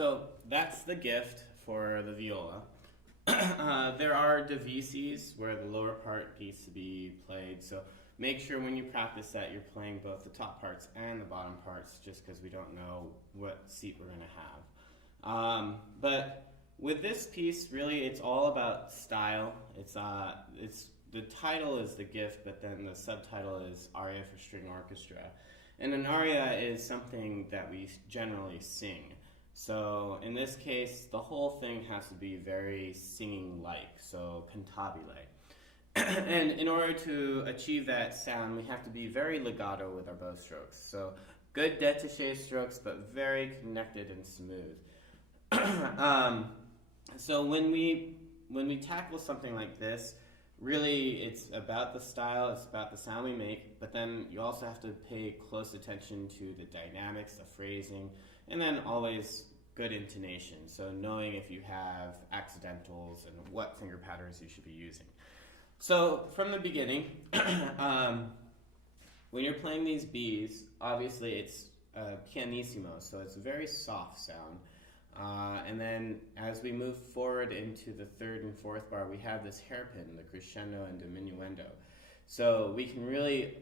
So that's the gift for the viola. There are divises where the lower part needs to be played, so make sure when you practice that you're playing both the top parts and the bottom parts, just because we don't know what seat we're going to have. But with this piece, really, it's all about style. It's the title is the gift, but then the subtitle is Aria for String Orchestra. And an aria is something that we generally sing. So in this case, the whole thing has to be very singing-like, so cantabile. And in order to achieve that sound, we have to be very legato with our bow strokes. So good détaché strokes, but very connected and smooth. So when we tackle something like this, really it's about the style, it's about the sound we make, but then you also have to pay close attention to the dynamics, the phrasing, and then always good intonation. So knowing if you have accidentals and what finger patterns you should be using. So from the beginning, when you're playing these Bs, obviously it's pianissimo, so it's a very soft sound. And then as we move forward into the third and fourth bar, we have this hairpin, the crescendo and diminuendo. So we can really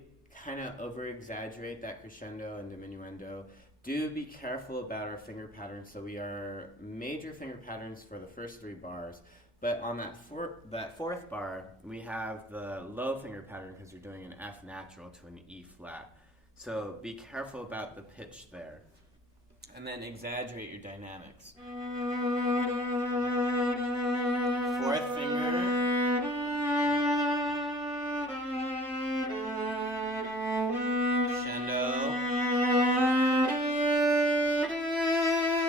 kind of over-exaggerate that crescendo and diminuendo. Do be careful about our finger patterns. So we are major finger patterns for the first three bars, but on that fourth bar, we have the low finger pattern because you're doing an F natural to an E flat. So be careful about the pitch there. And then exaggerate your dynamics. Fourth finger. Crescendo.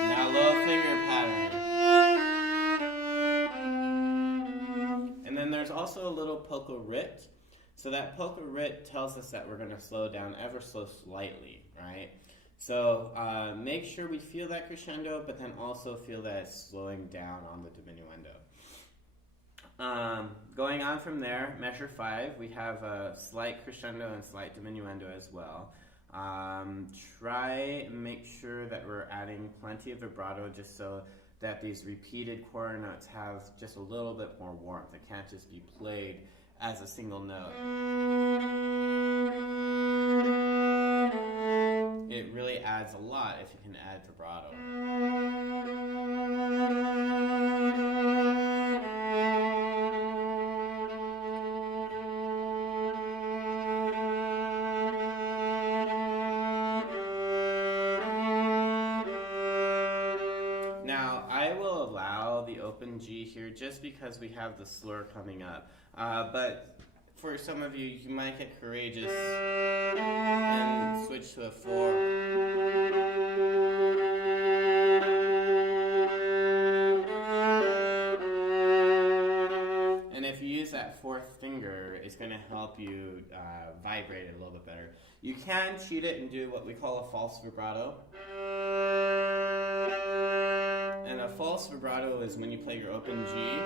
Now low finger pattern. And then there's also a little polka rit. So that polka rit tells us that we're going to slow down ever so slightly, right? So make sure we feel that crescendo, but then also feel that it's slowing down on the diminuendo. Going on from there, measure 5, we have a slight crescendo and slight diminuendo as well. Try and make sure that we're adding plenty of vibrato just so that these repeated quarter notes have just a little bit more warmth. It can't just be played as a single note. It really adds a lot if you can add vibrato. Now, I will allow the open G here just because we have the slur coming up. But for some of you, you might get courageous and switch to a 4. And if you use that fourth finger, it's going to help you vibrate it a little bit better. You can cheat it and do what we call a false vibrato. And a false vibrato is when you play your open G,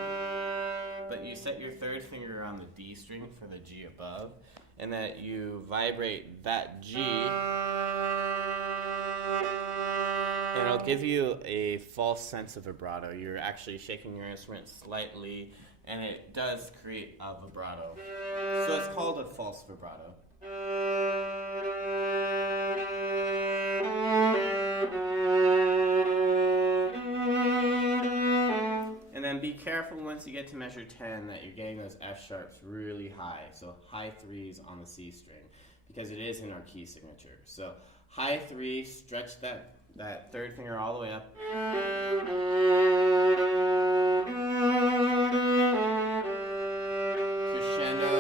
but you set your third finger on the D string for the G above, and that you vibrate that G, and it'll give you a false sense of vibrato. You're actually shaking your instrument slightly, and it does create a vibrato. So it's called a false vibrato. Be careful once you get to measure 10 that you're getting those F sharps really high, so high 3s on the C string, because it is in our key signature. So high 3, stretch that third finger all the way up. Crescendo.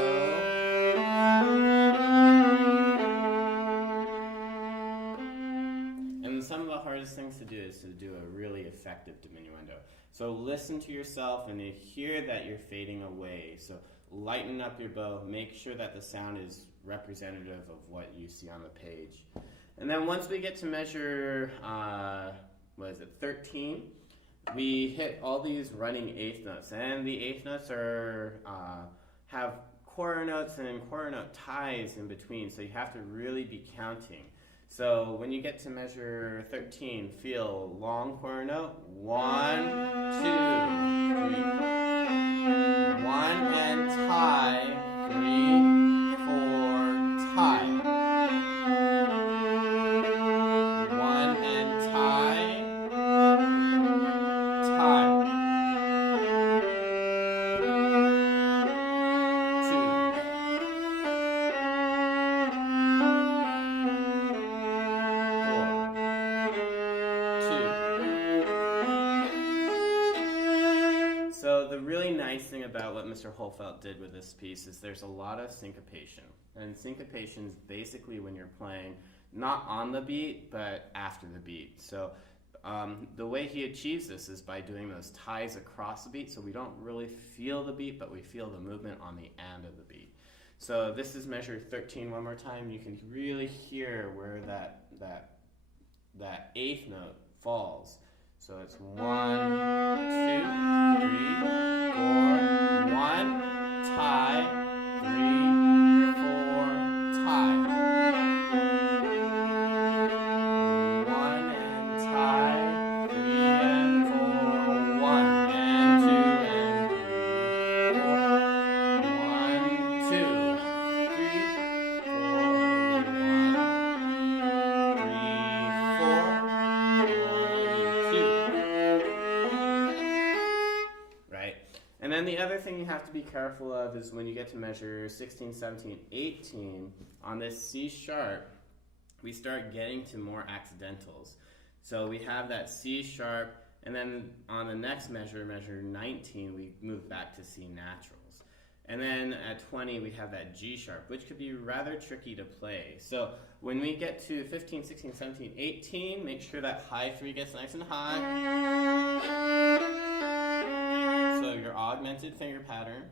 And some of the hardest things to do is to do a really effective diminuendo. So listen to yourself and you hear that you're fading away. So lighten up your bow. Make sure that the sound is representative of what you see on the page. And then once we get to measure, 13, we hit all these running eighth notes. And the eighth notes are have quarter notes and quarter note ties in between. So you have to really be counting. So when you get to measure 13, feel long quarter note. 1, 2, 3. 1 and tie. 3, 4, tie. 1 and tie. Tie. 2. 4, 2. So the really nice thing about what Mr. Hofeldt did with this piece is there's a lot of syncopation. And syncopation is basically when you're playing not on the beat, but after the beat. So the way he achieves this is by doing those ties across the beat, so we don't really feel the beat, but we feel the movement on the end of the beat. So this is measure 13 one more time. You can really hear where that eighth note falls. So it's 1, 2, 3, 4, 1, tie, 3, 4, tie. 1 and tie, 3 and 4, 1 and 2 and 3, 4, 1, 2, 3, 4, 1, 3, 4, 1, 2. Right? And then the other thing you have to be careful of is when you get to measure 16, 17, 18, on this C sharp, we start getting to more accidentals. So we have that C sharp, and then on the next measure, measure 19, we move back to C naturals. And then at 20, we have that G sharp, which could be rather tricky to play. So when we get to 15, 16, 17, 18, make sure that high 3 gets nice and high. So your augmented finger pattern.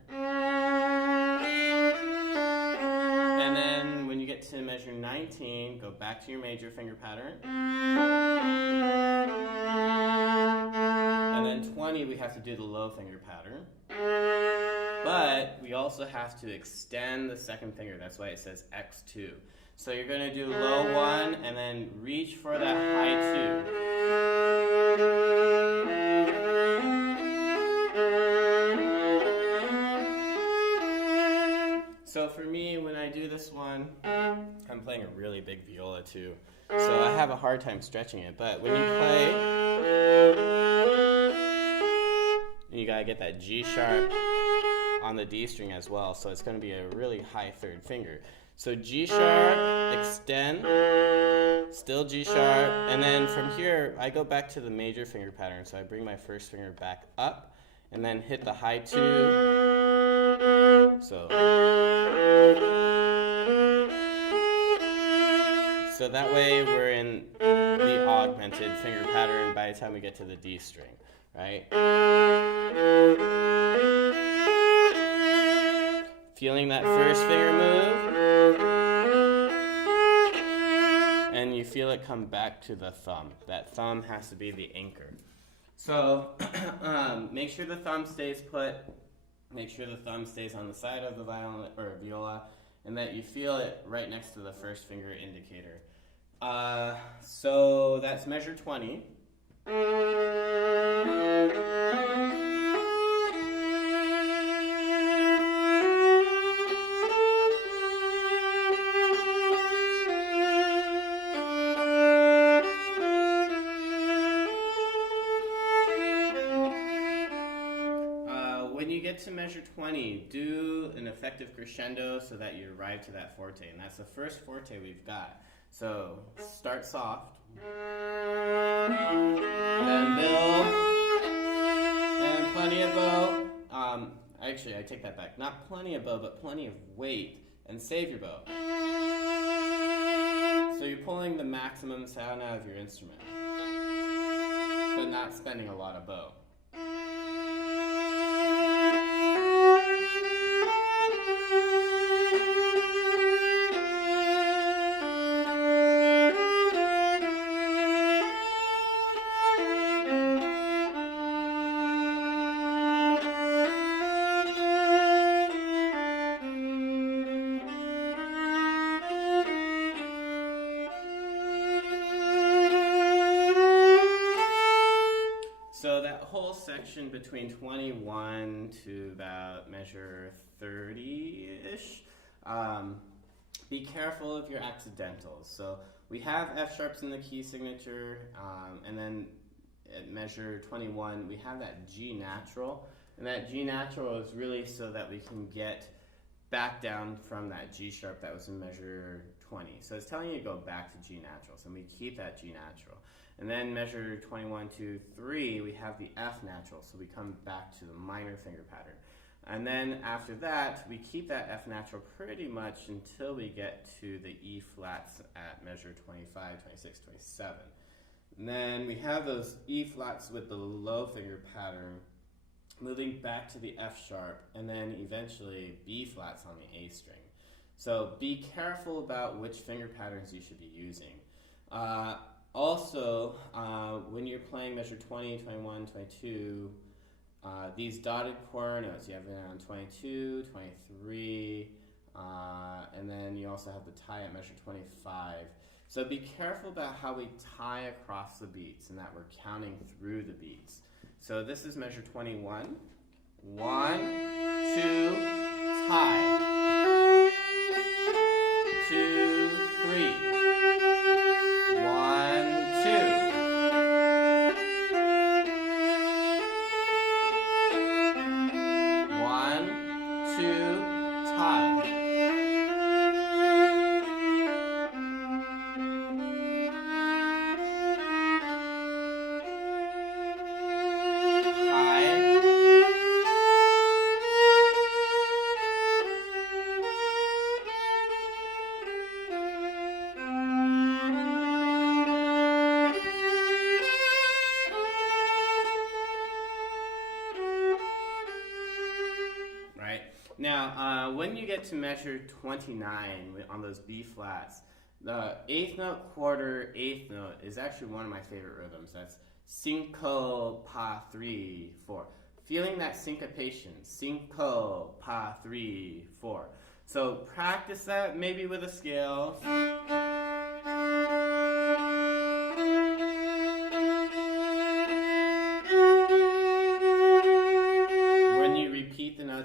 And then when you get to measure 19, go back to your major finger pattern. And then 20, we have to do the low finger pattern. But we also have to extend the second finger. That's why it says X2. So you're going to do low 1 and then reach for that high 2. So for me, when I do this one, I'm playing a really big viola too. So I have a hard time stretching it. But when you play, you got to get that G sharp on the D string as well, so it's going to be a really high third finger. So G sharp, extend, still G sharp, and then from here I go back to the major finger pattern. So I bring my first finger back up and then hit the high 2. So that way we're in the augmented finger pattern by the time we get to the D string, right? Feeling that first finger move, and you feel it come back to the thumb. That thumb has to be the anchor. So make sure the thumb stays put, make sure the thumb stays on the side of the violin or viola, and that you feel it right next to the first finger indicator. So that's measure 20. To measure 20, do an effective crescendo so that you arrive to that forte, and that's the first forte we've got. So start soft, then build, and plenty of bow. Actually, I take that back. Not plenty of bow, but plenty of weight, and save your bow. So you're pulling the maximum sound out of your instrument, but not spending a lot of bow. section between 21 to about measure 30-ish. Be careful of your accidentals. So we have F sharps in the key signature, and then at measure 21 we have that G natural, and that G natural is really so that we can get back down from that G sharp that was in measure 20. So it's telling you to go back to G natural, so we keep that G natural. And then measure 21, 2, 3, we have the F natural, so we come back to the minor finger pattern. And then after that, we keep that F natural pretty much until we get to the E flats at measure 25, 26, 27. And then we have those E flats with the low finger pattern, moving back to the F sharp, and then eventually B flats on the A string. So be careful about which finger patterns you should be using. Also, when you're playing measure 20, 21, 22, these dotted quarter notes, you have it on 22, 23, and then you also have the tie at measure 25. So be careful about how we tie across the beats and that we're counting through the beats. So this is measure 21. 1, 2, tie. 2, 3. 1, 2. Now, when you get to measure 29 on those B flats, the eighth note, quarter, eighth note is actually one of my favorite rhythms. That's synco, pa, 3, 4. Feeling that syncopation, synco, pa, 3, 4. So practice that maybe with a scale.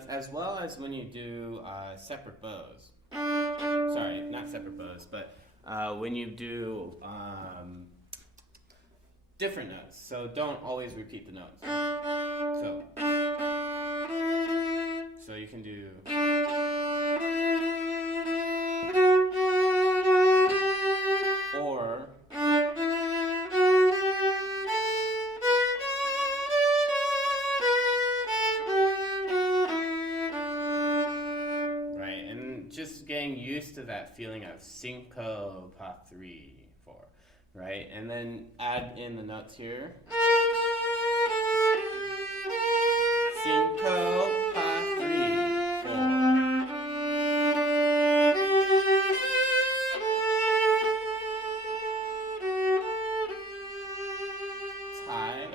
As well as when you do separate bows. Sorry, not separate bows, but when you do different notes. So don't always repeat the notes. So you can do. Or. Just getting used to that feeling of synco, pa, 3, 4, right? And then add in the notes here. Synco, pa, 3, 4. Tie,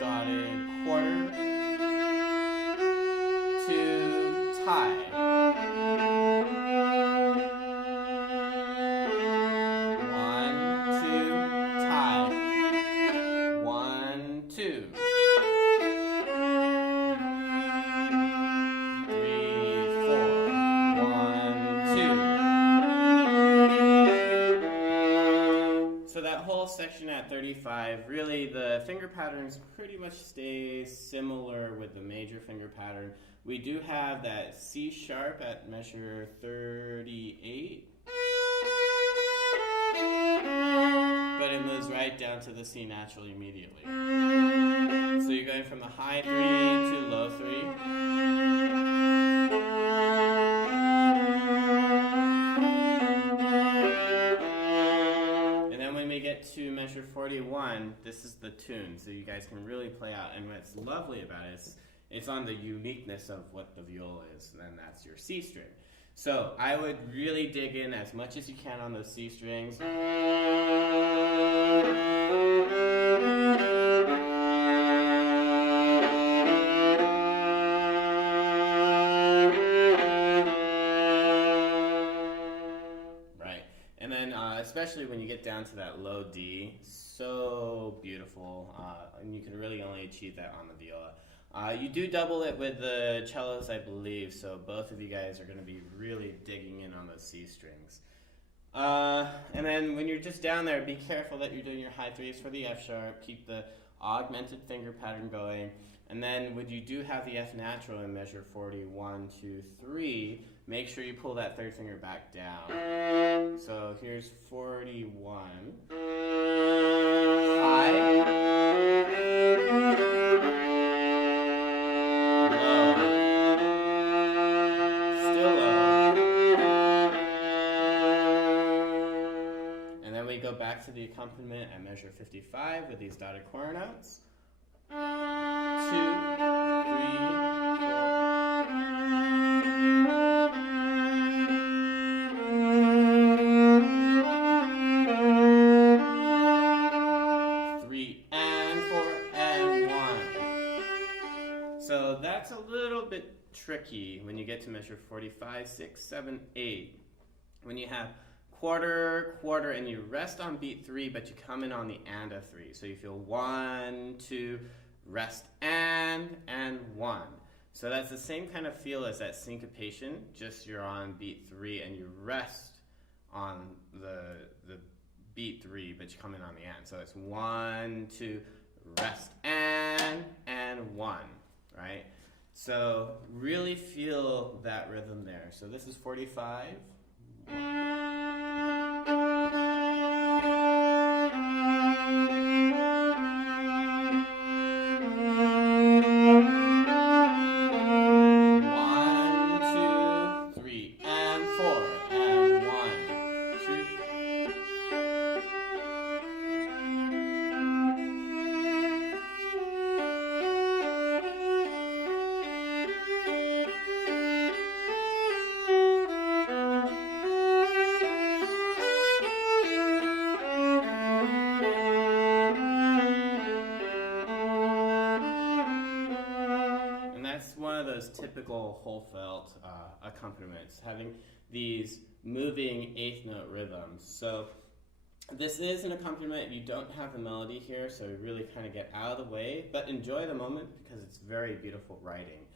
dotted quarter, 2, tie. 1, 2, tie. 1, 2. 3, 4. 1, 2. So that whole section at 35, really the finger patterns pretty much stay similar with the major finger pattern. We do have that C sharp at measure 38, but it moves right down to the C natural immediately. So you're going from the high 3 to low 3. And then when we get to measure 41, this is the tune, so you guys can really play out. And what's lovely about it is it's on the uniqueness of what the viola is, and that's your C string. So I would really dig in as much as you can on those C strings. Right, and then especially when you get down to that low D, so beautiful, and you can really only achieve that on the viola. You do double it with the cellos, I believe, so both of you guys are going to be really digging in on those C strings. And then when you're just down there, be careful that you're doing your high threes for the F sharp, keep the augmented finger pattern going, and then when you do have the F natural in measure 40, 1, 2, 3, make sure you pull that third finger back down. So here's 41, high, low, still low, and then we go back to the accompaniment at measure 55 with these dotted quarter notes. 2, 3, 4. So that's a little bit tricky when you get to measure 45, 6, 7, 8. When you have quarter, quarter, and you rest on beat 3, but you come in on the and of 3. So you feel 1, 2, rest and 1. So that's the same kind of feel as that syncopation, just you're on beat 3 and you rest on the beat 3, but you come in on the and. So it's 1, 2, rest and 1, right? So really feel that rhythm there. So this is 45. 1. One of those typical Hofeldt accompaniments, having these moving eighth note rhythms. So this is an accompaniment. You don't have the melody here, so really kind of get out of the way, but enjoy the moment because it's very beautiful writing.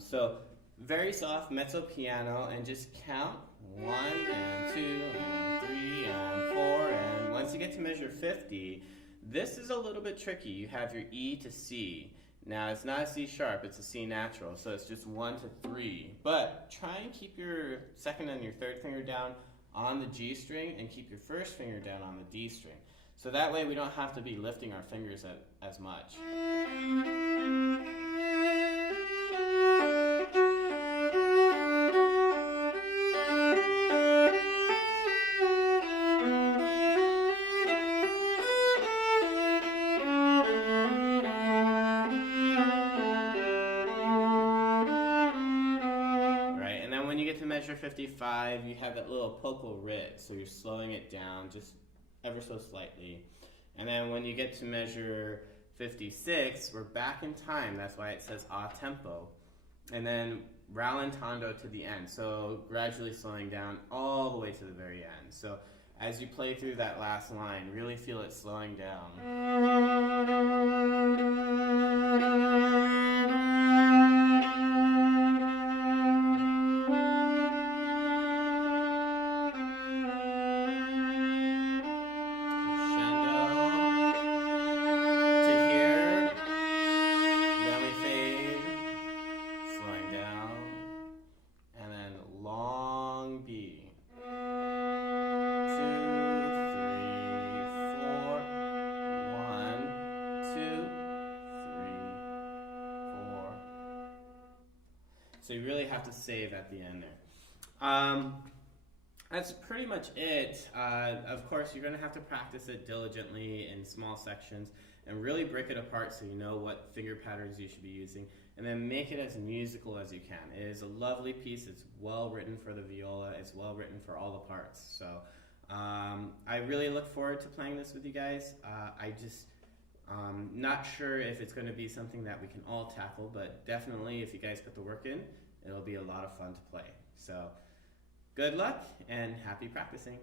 So very soft mezzo piano, and just count 1 and 2 and 3 and 4, and once you get to measure 50, this is a little bit tricky. You have your E to C. Now it's not a C sharp, it's a C natural, so it's just 1 to 3. But try and keep your second and your third finger down on the G string and keep your first finger down on the D string. So that way we don't have to be lifting our fingers as much. Measure 55, you have that little poco rit, so you're slowing it down just ever so slightly. And then when you get to measure 56, we're back in time, that's why it says a tempo. And then rallentando to the end, so gradually slowing down all the way to the very end. So as you play through that last line, really feel it slowing down. So you really have to save at the end there. That's pretty much it. Of course, you're going to have to practice it diligently in small sections and really break it apart so you know what finger patterns you should be using, and then make it as musical as you can. It is a lovely piece. It's well written for the viola. It's well written for all the parts. So I really look forward to playing this with you guys. Not sure if it's going to be something that we can all tackle, but definitely if you guys put the work in, it'll be a lot of fun to play. So good luck and happy practicing.